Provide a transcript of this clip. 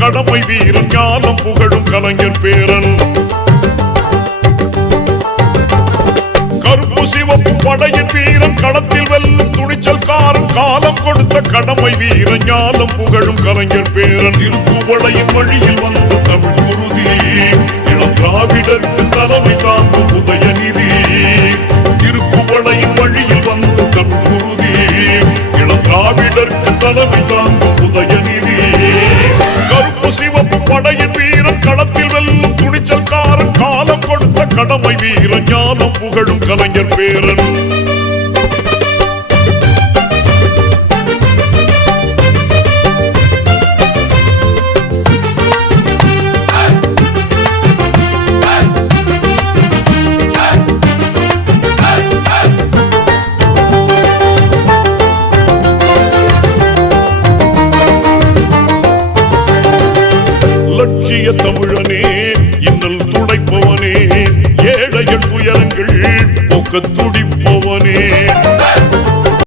கடமை வீரன் ஞானம் புகழும் கலைஞர் பேரன். கருப்பு சிவப்பு படையின் வீரன் களத்தில் வெல்லும் துணிச்சல்காரன் காலம் கொடுத்த கடமை வீரன் ஞானம் புகழும் கலைஞர் பேரன். திருக்குவளையின் வழியில் வந்த தமிழ் குருதி இளம் திராவிடருக்கு தலைமை தாங்கும் உதயநிதி. திருக்குவளையின் வழியில் வந்த தமிழ் குருதி இளம் திராவிடருக்கு தலைமை தாங்கும் உதயநிதி. கருப்பு சிவப்பு படையின் வீரன் களத்தில் வெல்லும் துணிச்சல்காரன் காலம் கொடுத்த கடமை வீரன் ஞானம் புகழும் கலைஞர் பேரன். லட்சிய தமிழனே இன்னல் துடைப்பவனே ஏழைகள் துயரங்கள் போக்க துடிப்பவனே